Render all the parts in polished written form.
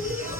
อ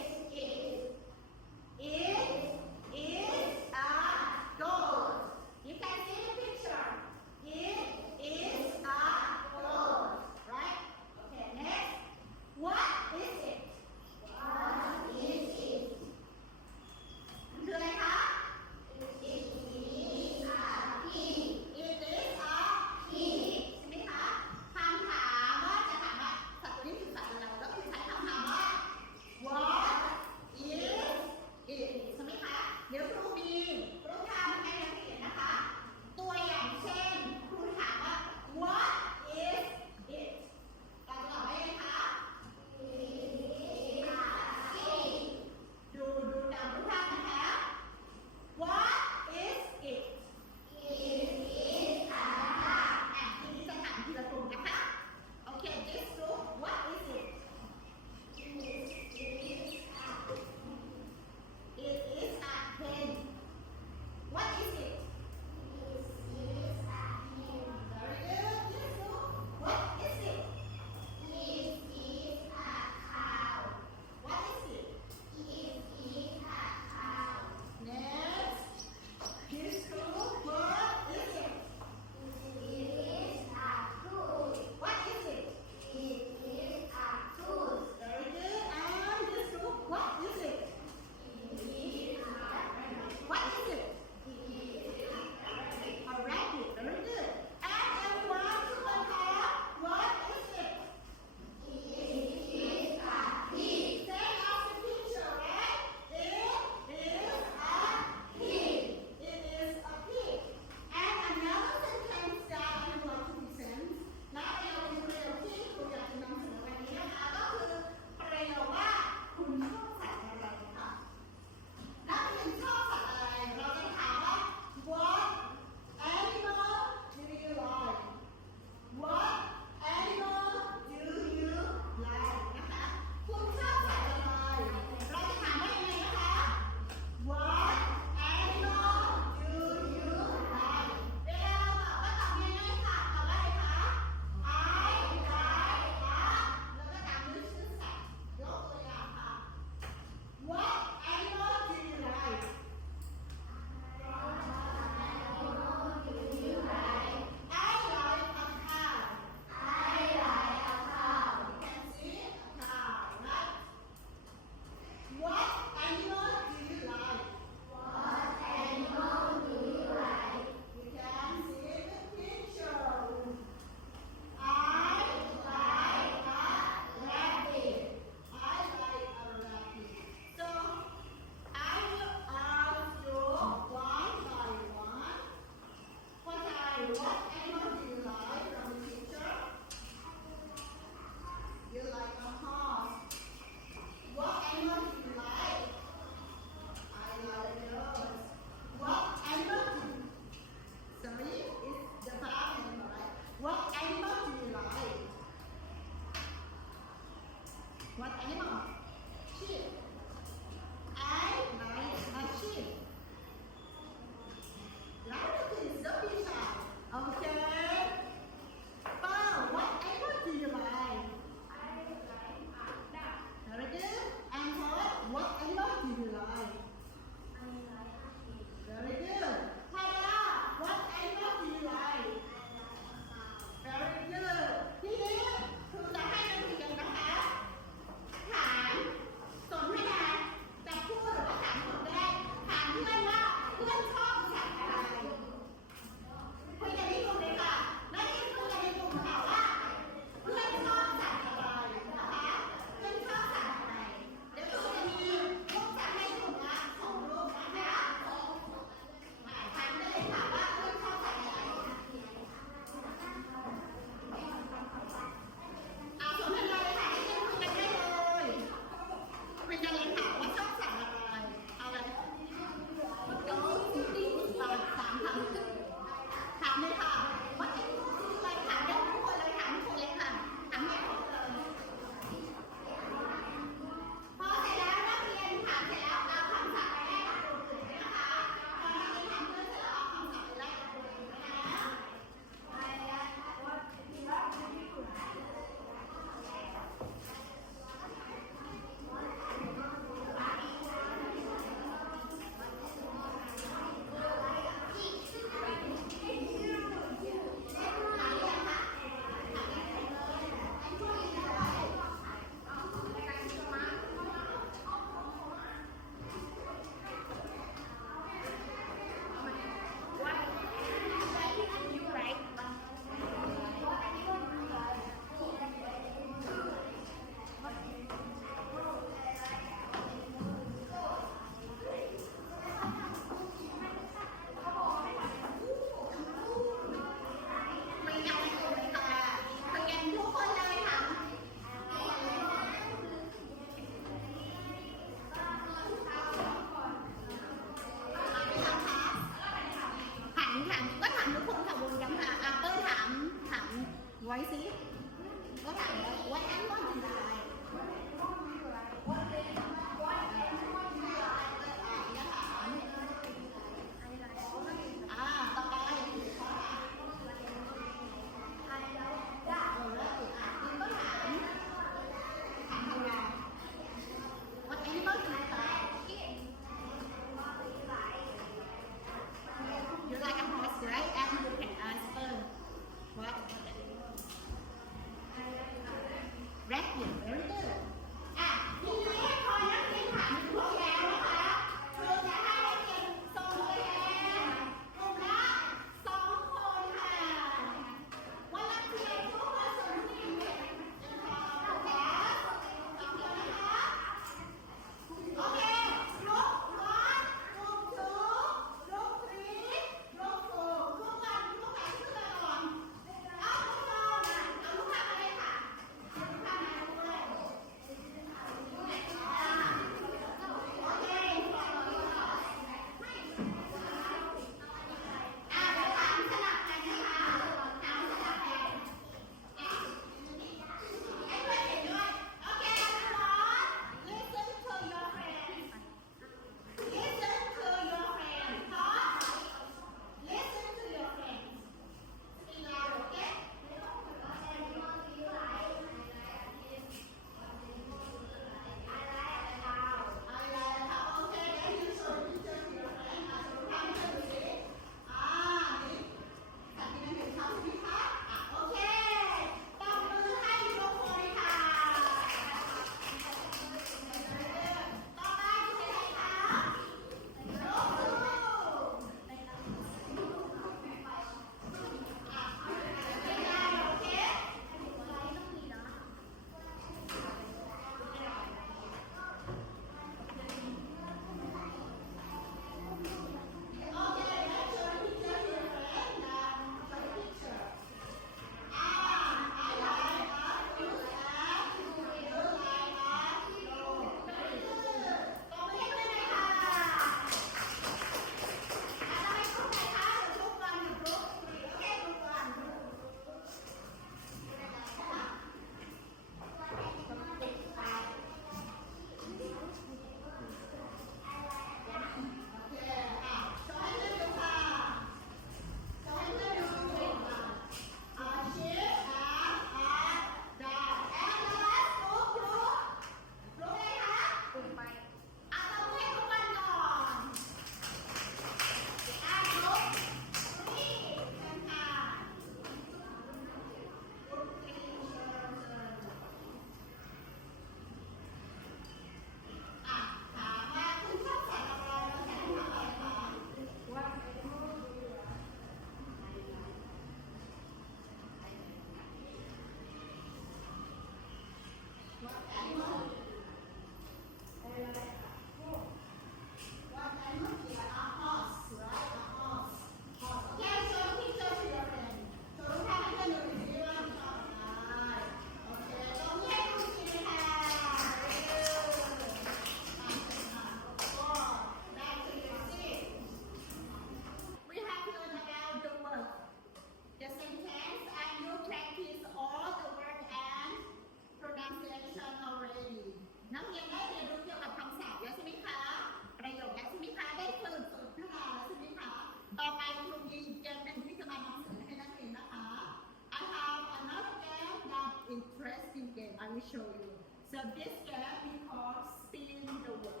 show you so this game we call spin the wheel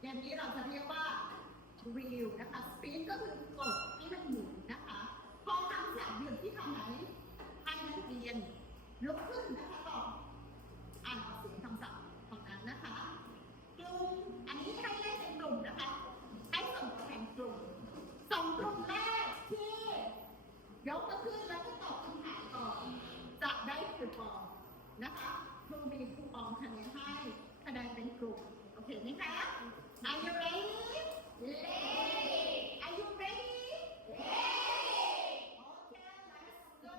เกมนี้เราจะเรียกว่า wheel นะคะ spin ก็คือกดให้มันหมุนนะคะพอทำ3 อย่างที่ทำไหนให้นักเรียนลุกขึ้นนะคะก่อนอ่านออกเสียงคำศัพท์ของนั้นนะคะกลุ่มอันนี้ให้เล่นเป็นกลุ่มนะคะให้ส่งตัวแทนกลุ่มส่งกลุ่มแรกที่ยกมือขึ้นแล้วก็ตอบคำถามก่อนจะได้คูปองนะคะครูมีคูปองคะแนนให้คะแนนเป็นกลุ่มโอเคไหมคะ Are you ready? Ready. Are you ready? Ready. Okay, let's go.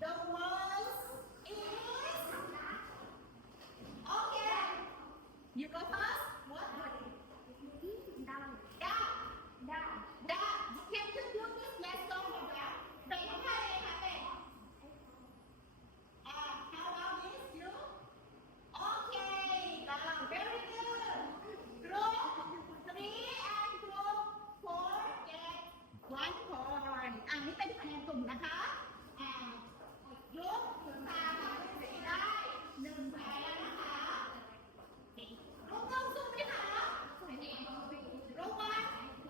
The word is okay. You go first. What? Down. Down. Down. Down. Can you do this? Let's go for that. เบรกให้เลยค่ะเบรกhow about this? You? Okay. Down. Very good. Group 3 and group 4 get 1 point. อันนี้เป็นคะแนนกลุ่มนะคะยกถึงตาค่ะเป็นสีได้1 แพ้นะคะลูกต้องสู้ไหมคะลูกวัน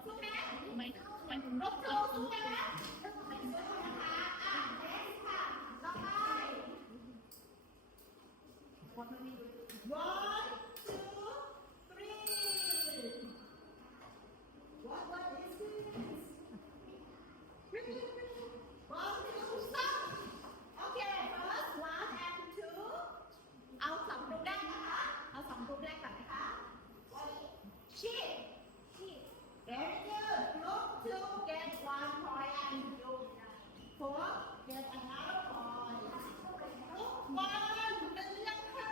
สู้ไหมไม่ลูกโชว์สู้ไหมไม่สู้นะคะเด็กค่ะต่อไป one two three what is this one two stop okay first 1 and 2เอา2 กลุ่มแรกนะคะเอา2 กลุ่มแรกก่อนนะคะ sheep Sheep. very good group 2 get 1 point and group 4 get another point group 1 เป็นยังคะ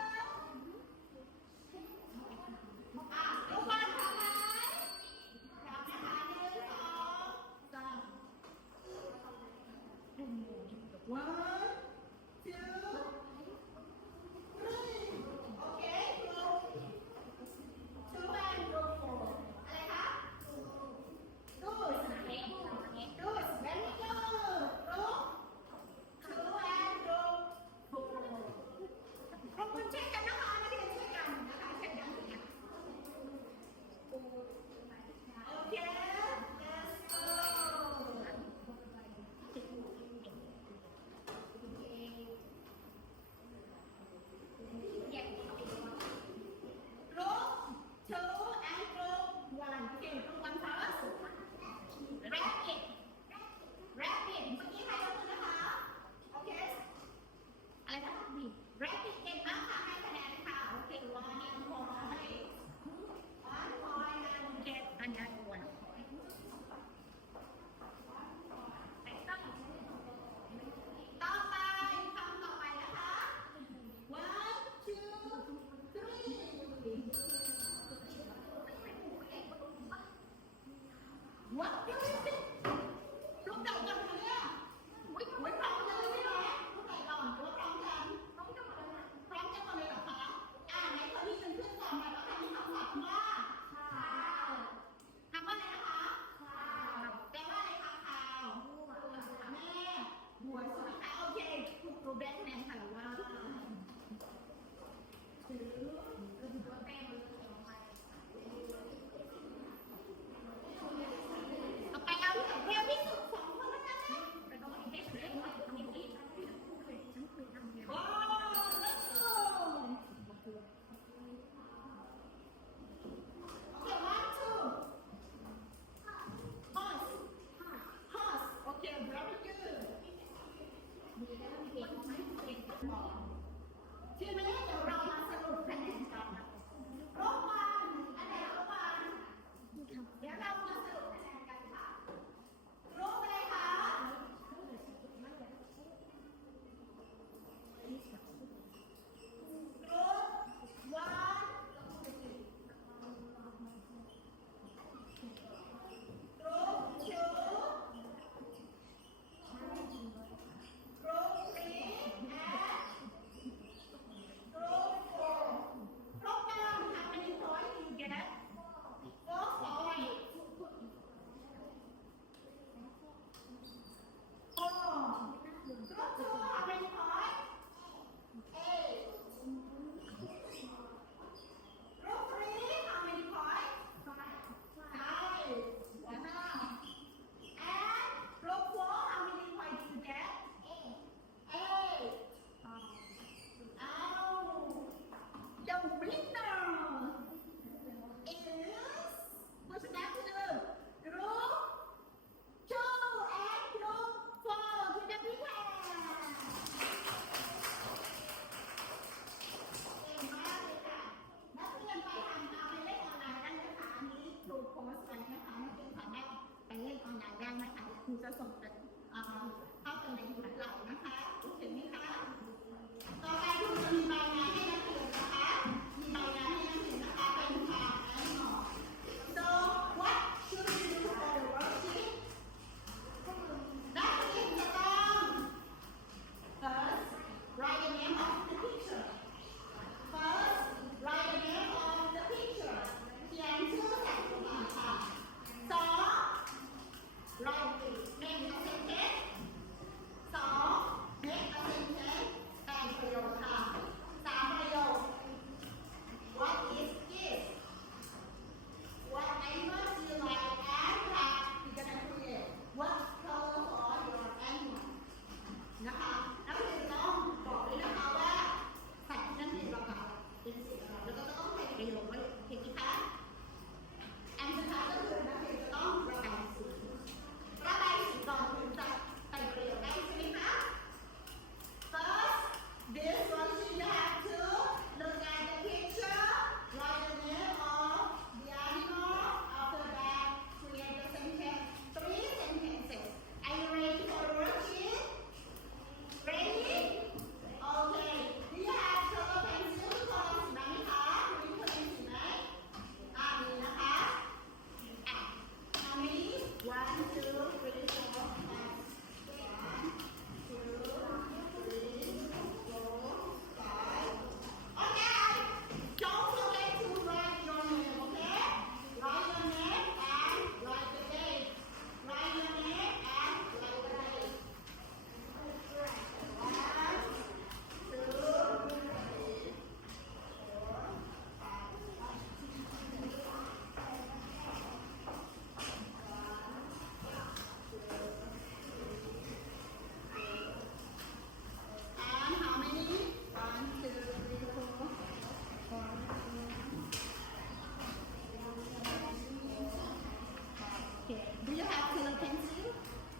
Do you have color pencil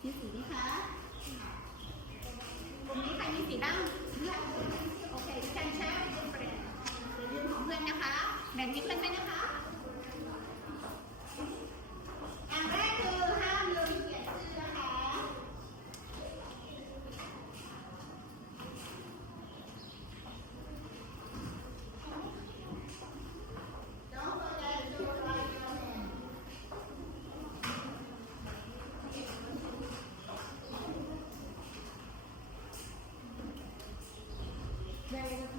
มีสีไหมคะตรงนี้ใครมีสีบ้างเลือกโอเค you can share with your friend อย่าลืมของเพื่อนนะคะแบ่งให้เพื่อนไหมนะคะอันแรกคือห้ามลืมเขียนชื่อนะคะ Don't forget to write your name. Very good.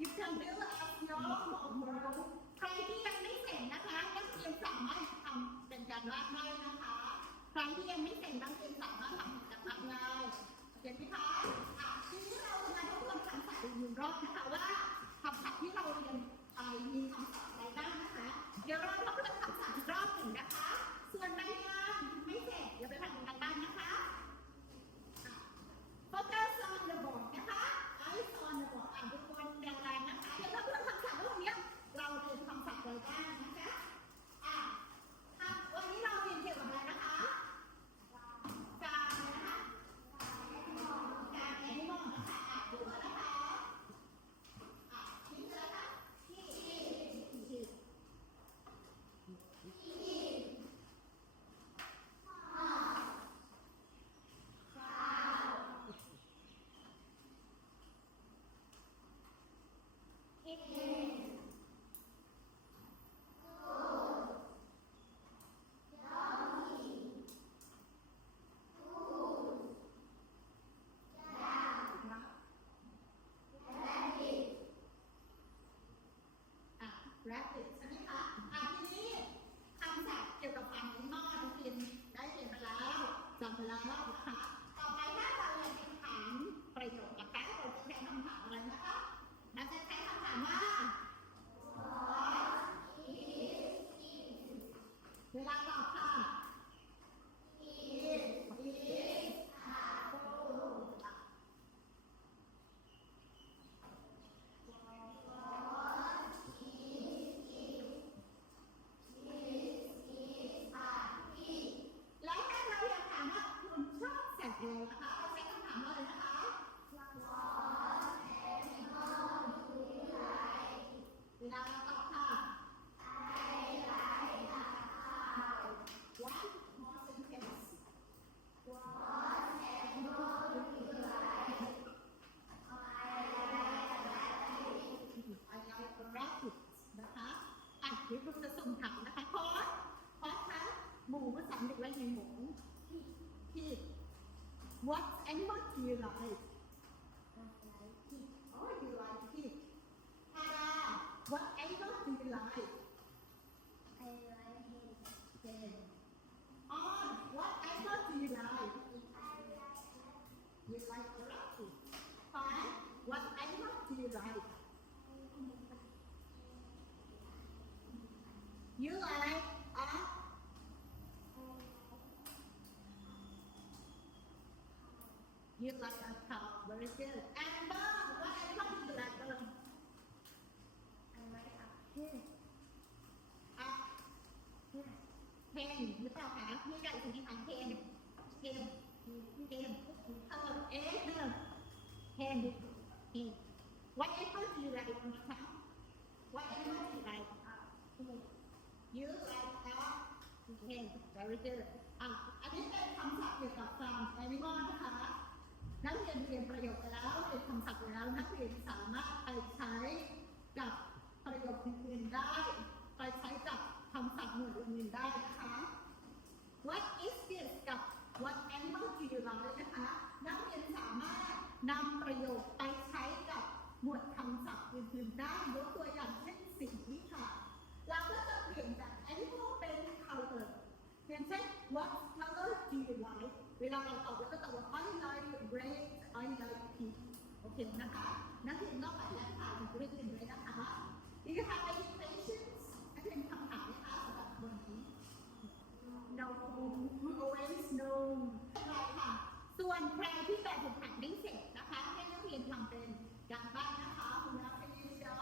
You can do as your homework ใครที่ยังไม่เสร็จนะคะนักเรียนสามารถทำเป็นการบ้านได้นะคะใครที่ยังไม่เสร็จนักเรียนสามารถทำเป็นการบ้านได้เห็นไหมคะทีนี้เราจะมาทบทวนคำศัพท์อีกหนึ่งรอบนะคะว่าคำศัพท์ที่เราเรียนไปมีคำศัพท์อะไรบ้างนะคะเดี๋ยวเราทบทวนคำศัพท์อีกรอบหนึ่งนะคะส่วนใบงานไม่เสร็จเดี๋ยวไปทำเป็นการบ้านนะคะ Focus on the board นะคะ Eyes on the board ทุกคนแรงๆนะคะเดี๋ยวเราทวนคำศัพท์เรื่องนี้เราเรียนคำศัพท์อะไรบ้างนะคะวันนี้เราเรียนเกี่ยวกับอะไรนะคะการนะคะการ animal นะคะดูนะคะนี่คืออะไรคะที่rabbit ใช่ไหมคะทีนี้คำศัพท์เกี่ยวกับอันนี้มากนักเรียนได้เรียนไปแล้วจำไปแล้วค่ะต่อไปถ้าเราเรียนคำถามประโยคนะคะเราจะใช้คำถามอะไรนะคะเราจะใช้คำถามว่า เวลาตอบค่ะ แล้วถ้าเราอยากถามว่าคุณชอบสัตว์อะไรนะคะเราใช้คำถามว่าอะไรนะคะ เวลาเราตอบค่ะ One more sentence I like rabbit นะคะเดี๋ยวเราจะส่งถามนะคะพอสคะหมูภาษาอังกฤษว่าไงหมูพี่ What animal do you like? Oh, you like pig. What animal do you like? Hen. What animal do you like? You like rabbit. Fine. What animal do you like? You like You like a cow. Very good. And bird. What animal do you like? Bird. Hen หรือเปล่าคะนี่ไก่สีขาว hen hen hen hen What animal do you like นะคะ What animal do you like You like hen Very good อันนี้เป็นคำศัพท์เกี่ยวกับ farm animal นะคะนักเรียนเรียนประโยคไปแล้วเรียนคำศัพท์ไปแล้วนักเรียนสามารถไปใช้กับประโยคอื่นๆได้ไปใช้กับคำศัพท์หมวดอื่นๆได้นะคะ What is this กับ What animal do you like นะคะนักเรียนสามารถนำประโยคไปใช้กับหมวดคำศัพท์อื่นๆได้ยกตัวอย่างเช่นสีค่ะเราก็จะเปลี่ยนจาก animal เป็น color เช่น What color do you like เวลาเราตอบเราก็ตอบว่า I like red I like pink โอเคนะคะนักเรียนต้องไปแล้วค่ะคุณเรียนด้วยนะคะ Do you have any questions นักเรียนคำถามไหมคะสำหรับวันนี้ No always no อะไรค่ะส่วนใครที่แบบฝึกหัดไม่เสร็จนะคะให้นักเรียนทำเป็นการบ้านนะคะคุณนักเรียนจะ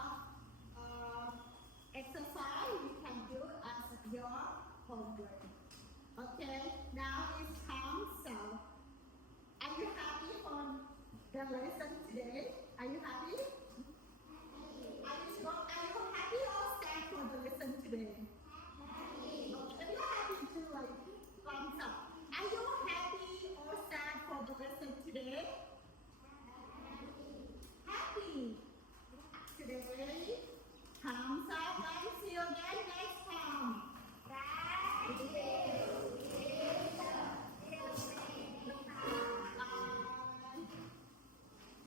exercise you can do as your homework Okay now it's time so are you happy for the lesson today